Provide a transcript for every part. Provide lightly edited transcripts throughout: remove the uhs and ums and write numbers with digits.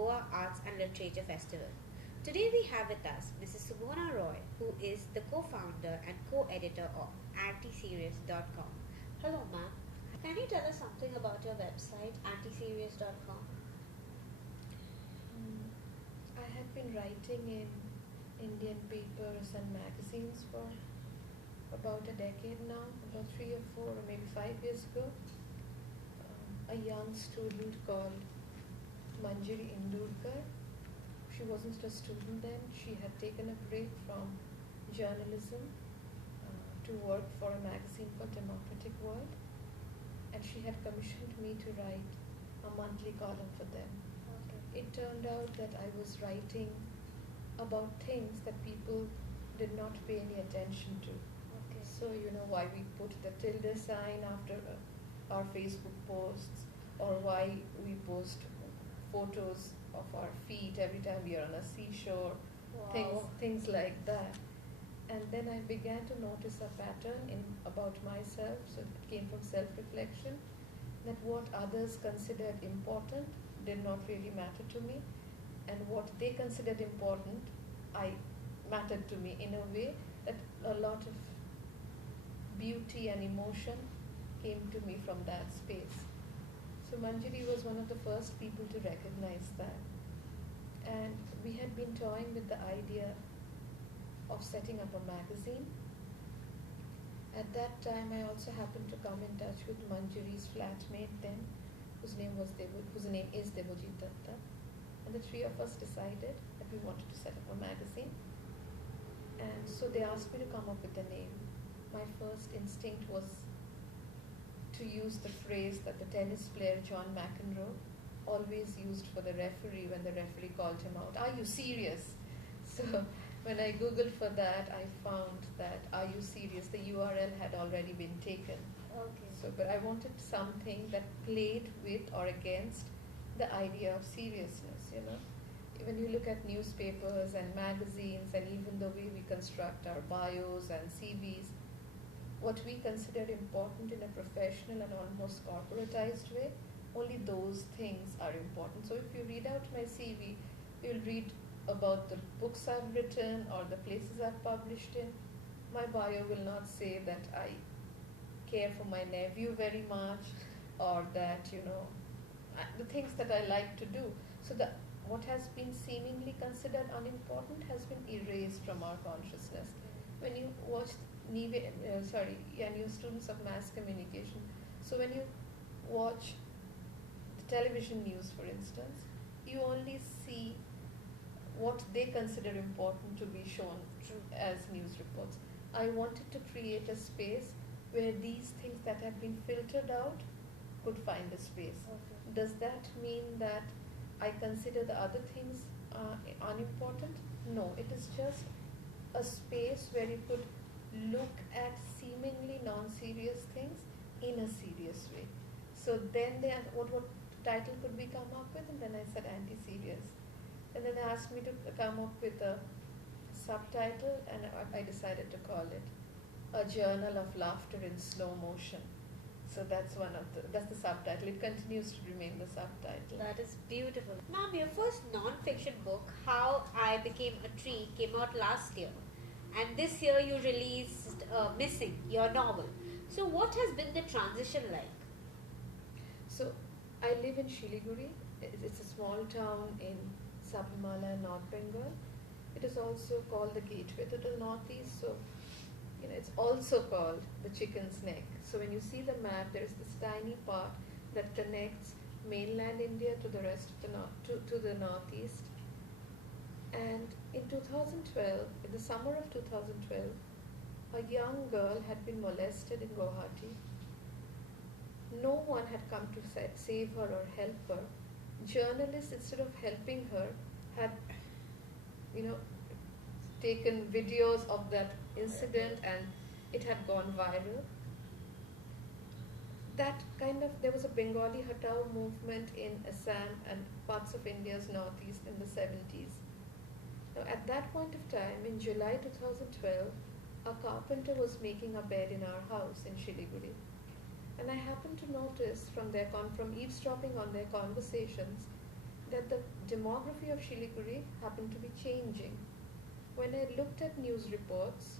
Goa Arts and Literature Festival. Today we have with us Mrs. Sumana Roy, who is the co-founder and co-editor of antiserious.com. Hello ma'am, can you tell us something about your website antiserious.com? I have been writing in Indian papers and magazines for about a decade now, about 3 or 4 or maybe 5 years ago. A young student called Manjari Indurkar. She wasn't a student then. She had taken a break from journalism to work for a magazine called Democratic World, and she had commissioned me to write a monthly column for them. Okay. It turned out that I was writing about things that people did not pay any attention to. Okay. So, why we put the tilde sign after our Facebook posts, or why we post photos of our feet every time we are on a seashore, Wow. things like that. And then I began to notice a pattern about myself, so it came from self-reflection, that what others considered important did not really matter to me, and what they considered important mattered to me in a way that a lot of beauty and emotion came to me from that space. So Manjari was one of the first people to recognize that. And we had been toying with the idea of setting up a magazine. At that time, I also happened to come in touch with Manjari's flatmate then, whose name is Devojit Datta. And the three of us decided that we wanted to set up a magazine. And so they asked me to come up with a name. My first instinct was to use the phrase that the tennis player John McEnroe always used for the referee when the referee called him out. Are you serious? So when I googled for that, I found that Are You Serious? The URL had already been taken. Okay. So, but I wanted something that played with or against the idea of seriousness. When you look at newspapers and magazines and even the way we construct our bios and CVs, what we consider important in a professional and almost corporatized way, only those things are important. So if you read out my CV, you'll read about the books I've written or the places I've published in. My bio will not say that I care for my nephew very much, or that, the things that I like to do. So what has been seemingly considered unimportant has been erased from our consciousness. When you watch new students of mass communication. So when you watch the television news, for instance, you only see what they consider important to be shown as news reports. I wanted to create a space where these things that have been filtered out could find a space. Okay. Does that mean that I consider the other things unimportant? No, it is just a space where you could look at seemingly non-serious things in a serious way. So then they asked, what title could we come up with? And then I said anti-serious. And then they asked me to come up with a subtitle, and I decided to call it A Journal of Laughter in Slow Motion. So that's the subtitle. It continues to remain the subtitle. That is beautiful. Ma'am, your first non-fiction book, How I Became a Tree, came out last year. And this year you released Missing, your novel. So what has been the transition like? So I live in Shiliguri. It's a small town in Sub-Himalayan, North Bengal. It is also called the gateway to the northeast. So it's also called the chicken's neck. So when you see the map, there's this tiny part that connects mainland India to the rest of to the northeast. And in 2012, in the summer of 2012, a young girl had been molested in Guwahati. No one had come to save her or help her. Journalists, instead of helping her, had taken videos of that incident, and it had gone viral. There was a Bengali Hatao movement in Assam and parts of India's northeast in the 70s. Now, at that point of time, in July 2012, a carpenter was making a bed in our house in Shiliguri. And I happened to notice from eavesdropping on their conversations that the demography of Shiliguri happened to be changing. When I looked at news reports,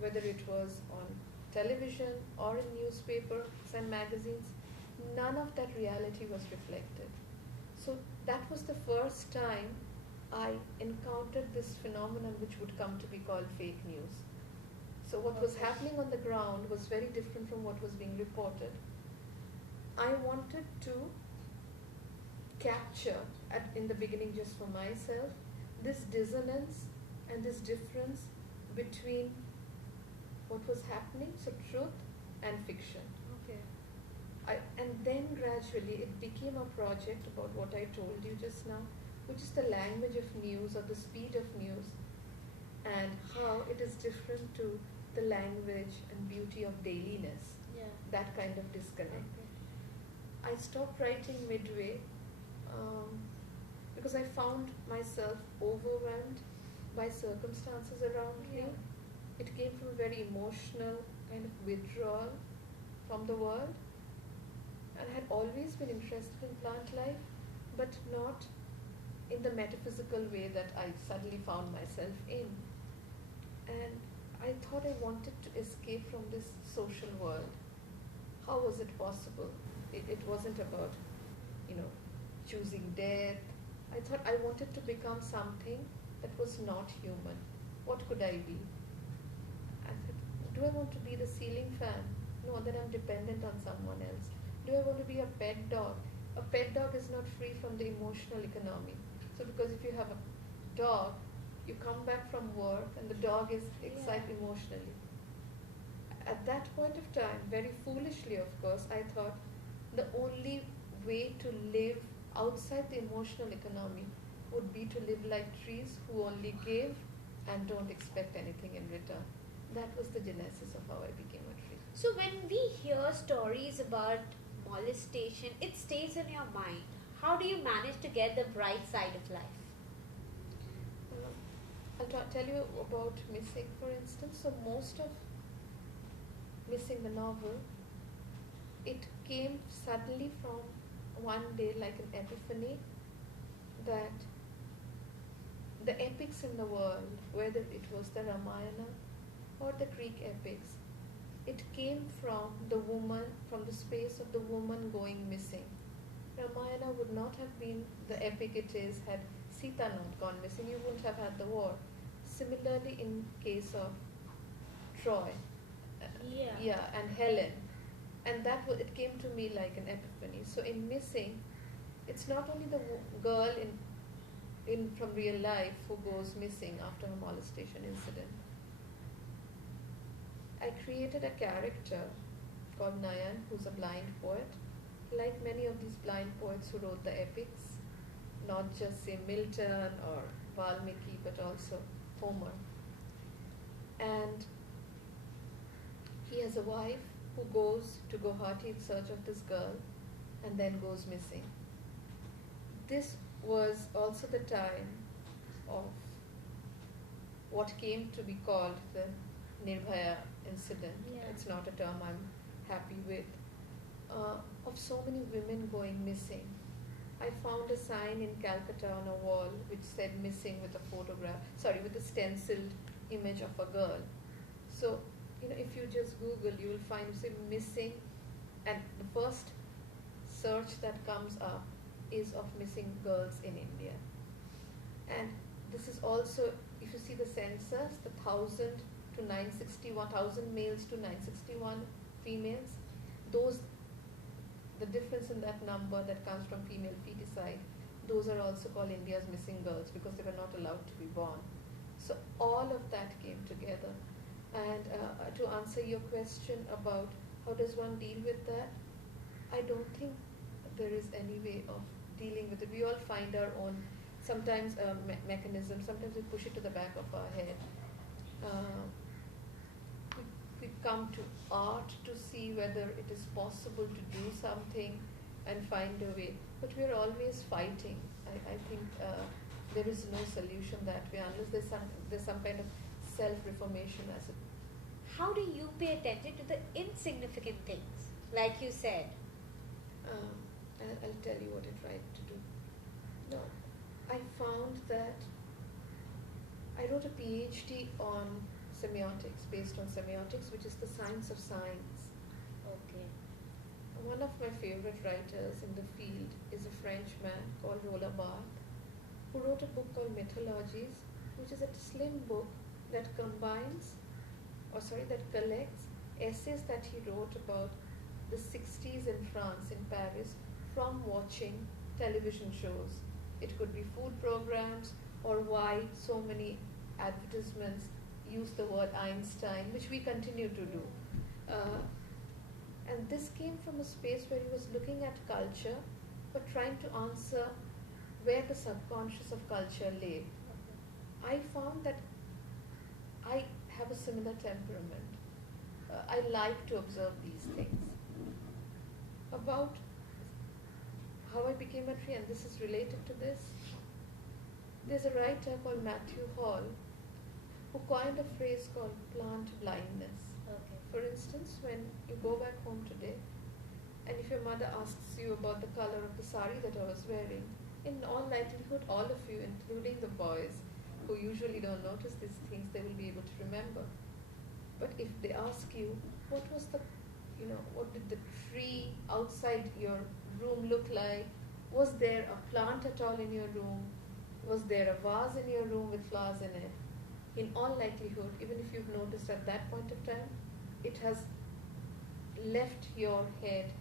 whether it was on television or in newspapers and magazines, none of that reality was reflected. So that was the first time I encountered this phenomenon which would come to be called fake news. So what was happening on the ground was very different from what was being reported. I wanted to capture, in the beginning just for myself, this dissonance and this difference between what was happening, so truth and fiction. Okay. And then gradually it became a project about what I told you just now, which is the language of news or the speed of news, and how it is different to the language and beauty of dailiness, Yeah. that kind of disconnect. Okay. I stopped writing midway because I found myself overwhelmed by circumstances around me. Yeah. It came from a very emotional kind of withdrawal from the world, and I had always been interested in plant life, but not in the metaphysical way that I suddenly found myself in. And I thought I wanted to escape from this social world. How was it possible? It wasn't about, choosing death. I thought I wanted to become something that was not human. What could I be? I said, do I want to be the ceiling fan? No, then I'm dependent on someone else. Do I want to be a pet dog? A pet dog is not free from the emotional economy. So because if you have a dog, you come back from work and the dog is excited emotionally. At that point of time, very foolishly of course, I thought the only way to live outside the emotional economy would be to live like trees who only give and don't expect anything in return. That was the genesis of how I became a tree. So when we hear stories about molestation, it stays in your mind. How do you manage to get the bright side of life? I'll tell you about Missing, for instance. So most of Missing, the novel, it came suddenly from one day, like an epiphany, that the epics in the world, whether it was the Ramayana or the Greek epics, it came from the woman, from the space of the woman going missing. Ramayana would not have been the epic it is had Sita not gone missing. You wouldn't have had the war. Similarly, in case of Troy, and Helen, and it came to me like an epiphany. So in Missing, it's not only the girl in from real life who goes missing after a molestation incident. I created a character called Nayan, who's a blind poet. Like many of these blind poets who wrote the epics, not just say Milton or Valmiki, but also Homer. And he has a wife who goes to Guwahati in search of this girl and then goes missing. This was also the time of what came to be called the Nirbhaya incident. Yeah. It's not a term I'm happy with. Of so many women going missing. I found a sign in Calcutta on a wall which said missing with a stenciled image of a girl. So, if you just Google, you will find, say, missing, and the first search that comes up is of missing girls in India. And this is also, if you see the census, the 1,000 to 961, 1,000 males to 961 females, the difference in that number that comes from female feticide, those are also called India's missing girls because they were not allowed to be born. So all of that came together. And to answer your question about how does one deal with that, I don't think there is any way of dealing with it. We all find our own, sometimes mechanism, sometimes we push it to the back of our head. We come to art to see whether it is possible to do something and find a way. But we're always fighting. I think there is no solution that way unless there's some kind of self-reformation as it. How do you pay attention to the insignificant things? Like you said. I'll tell you what I tried to do. No, found that I wrote a PhD on semiotics, based on semiotics, which is the science of signs. Okay. One of my favorite writers in the field is a French man called Roland Barthes, who wrote a book called Mythologies, which is a slim book that that collects essays that he wrote about the 60s in France, in Paris, from watching television shows. It could be food programs, or why so many advertisements use the word Einstein, which we continue to do. And this came from a space where he was looking at culture, but trying to answer where the subconscious of culture lay. I found that I have a similar temperament. I like to observe these things. About how I became a tree, and this is related to this, there's a writer called Matthew Hall who coined a phrase called plant blindness. Okay. For instance, when you go back home today, and if your mother asks you about the color of the sari that I was wearing, in all likelihood, all of you, including the boys, who usually don't notice these things, they will be able to remember. But if they ask you, what did the tree outside your room look like? Was there a plant at all in your room? Was there a vase in your room with flowers in it? In all likelihood, even if you've noticed at that point of time, it has left your head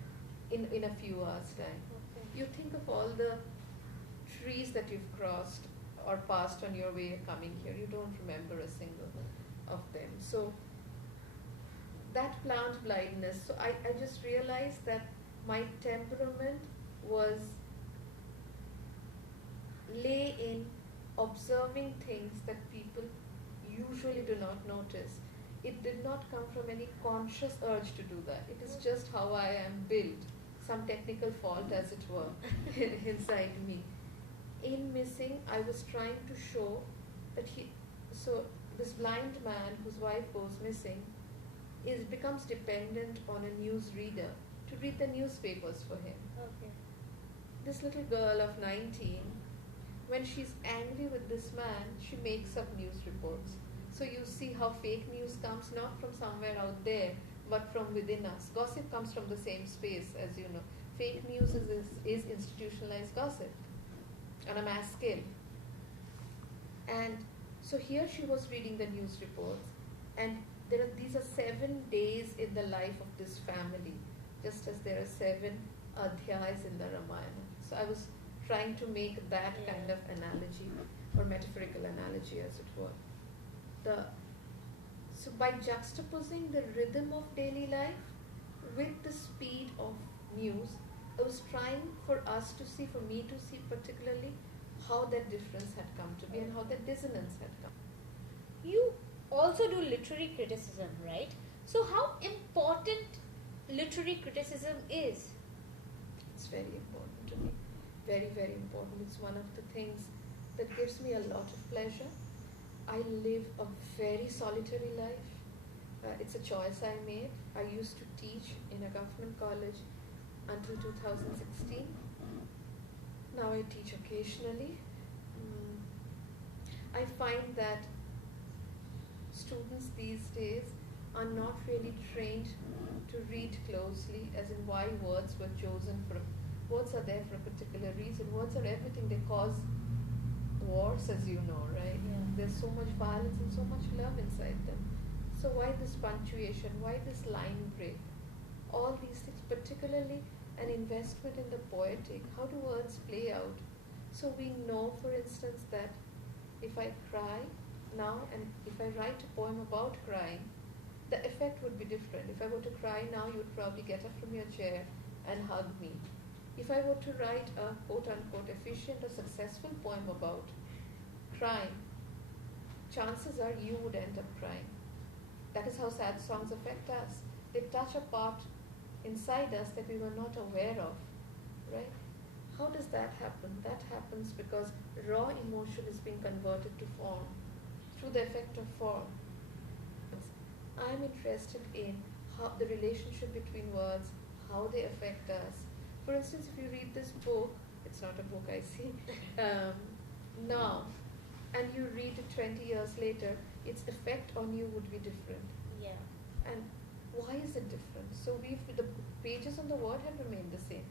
in a few hours' time. Okay. You think of all the trees that you've crossed or passed on your way coming here. You don't remember a single of them. So that plant blindness. So I just realized that my temperament lay in observing things that people usually do not notice. It did not come from any conscious urge to do that. It is just how I am built, some technical fault as it were, inside me. In Missing, I was trying to show that this blind man whose wife goes missing becomes dependent on a newsreader to read the newspapers for him. Okay. This little girl of 19, when she's angry with this man, she makes up news reports. So you see how fake news comes not from somewhere out there, but from within us. Gossip comes from the same space, as you know. Fake news is institutionalized gossip on a mass scale. And so here she was reading the news reports, and these are 7 days in the life of this family, just as there are 7 adhyayas in the Ramayana. So I was trying to make that kind of analogy, or metaphorical analogy, as it were. So by juxtaposing the rhythm of daily life with the speed of news, I was trying for me to see particularly how that difference had come to be and how that dissonance had come. You also do literary criticism, right? So how important literary criticism is? It's very important to me. Very, very important. It's one of the things that gives me a lot of pleasure. I live a very solitary life. It's a choice I made. I used to teach in a government college until 2016. Now I teach occasionally. I find that students these days are not really trained to read closely, as in why words were chosen for. Words are there for a particular reason. Words are everything. They cause wars, as you know, right? Yeah. There's so much violence and so much love inside them. So why this punctuation? Why this line break? All these things, particularly an investment in the poetic. How do words play out? So we know, for instance, that if I cry now and if I write a poem about crying, the effect would be different. If I were to cry now, you would probably get up from your chair and hug me. If I were to write a quote-unquote efficient or successful poem about crying, chances are you would end up crying. That is how sad songs affect us. They touch a part inside us that we were not aware of, right? How does that happen? That happens because raw emotion is being converted to form through the effect of form. I'm interested in how the relationship between words, how they affect us. For instance, if you read this book, it's not a book I see, now and you read it 20 years later, its effect on you would be different. Yeah. And why is it different? So the pages on the word have remained the same.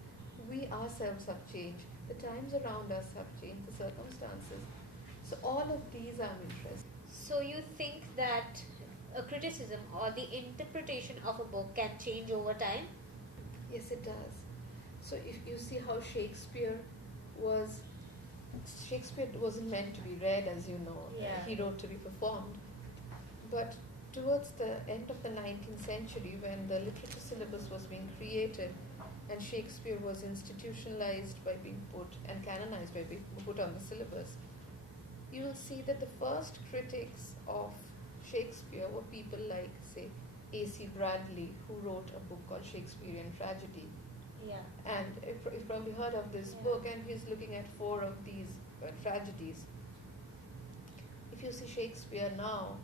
We ourselves have changed. The times around us have changed, the circumstances. So all of these I'm interested. So you think that a criticism or the interpretation of a book can change over time? Yes, it does. So if you see how Shakespeare wasn't meant to be read, as you know. Yeah. He wrote to be performed. But towards the end of the 19th century, when the literature syllabus was being created and Shakespeare was institutionalized by being put and canonized by being put on the syllabus, you will see that the first critics of Shakespeare were people like, say, A.C. Bradley, who wrote a book called Shakespearean Tragedy. Yeah. And you've probably heard of this Yeah. book, and he's looking at 4 of these tragedies. If you see Shakespeare now,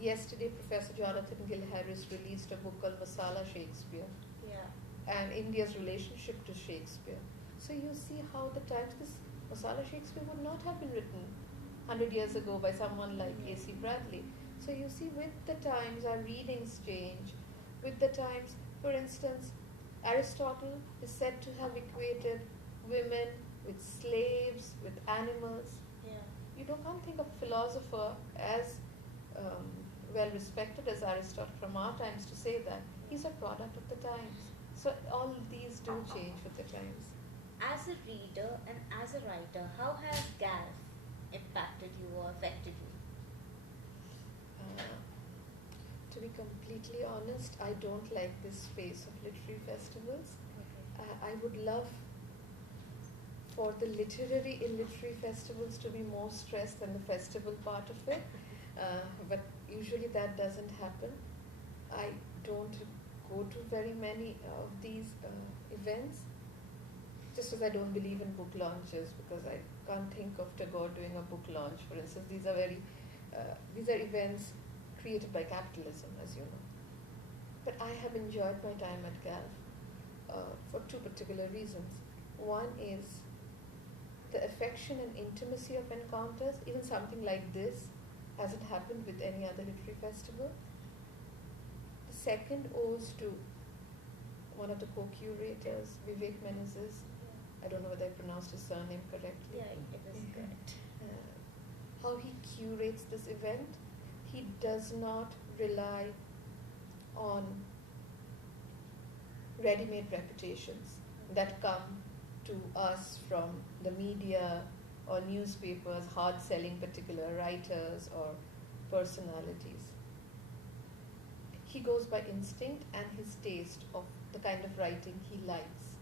yesterday Professor Jonathan Gill Harris released a book called Masala Shakespeare, Yeah. and India's relationship to Shakespeare. So you see how the times, this Masala Shakespeare would not have been written 100 years ago by someone like A.C. Bradley. So you see, with the times our readings change. With the times, for instance, Aristotle is said to have equated women with slaves, with animals. Yeah. You can't think of a philosopher as well respected as Aristotle from our times to say that. He's a product of the times. So all these do change with the times. As a reader and as a writer, how has GALF impacted you or affected you? To be completely honest, I don't like this space of literary festivals. I would love for the literary in literary festivals to be more stressed than the festival part of it, but usually that doesn't happen. I don't go to very many of these events, just as I don't believe in book launches, because I can't think of Tagore doing a book launch, for instance. These are events created by capitalism, as you know. But I have enjoyed my time at GALF for 2 particular reasons. One is the affection and intimacy of encounters. Even something like this hasn't happened with any other literary festival. The second owes to one of the co-curators, Vivek Menezes. I don't know whether I pronounced his surname correctly. Yeah, it was correct. How he curates this event. He does not rely on ready-made reputations that come to us from the media or newspapers, hard-selling particular writers or personalities. He goes by instinct and his taste of the kind of writing he likes.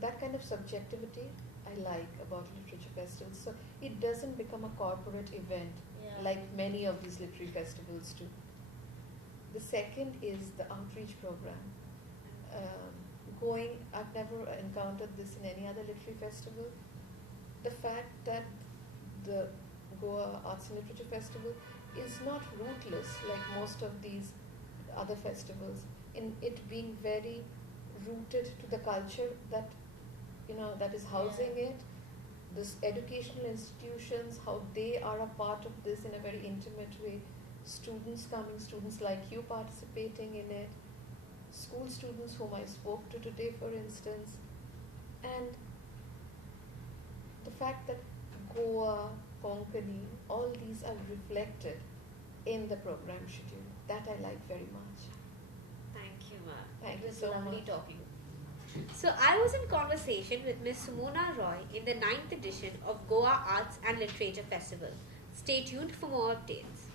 That kind of subjectivity I like about literature festivals. So it doesn't become a corporate event like many of these literary festivals do. The second is the outreach program. I've never encountered this in any other literary festival. The fact that the Goa Arts and Literature Festival is not rootless like most of these other festivals, in it being very rooted to the culture that is housing it, this educational institutions, how they are a part of this in a very intimate way, students like you participating in it, school students whom I spoke to today, for instance, and the fact that Goa, Konkani, all these are reflected in the program schedule. That I like very much. Thank you, ma'am. Thank It you was so lovely much. talking. So I was in conversation with Ms. Sumana Roy in the 9th edition of Goa Arts and Literature Festival. Stay tuned for more updates.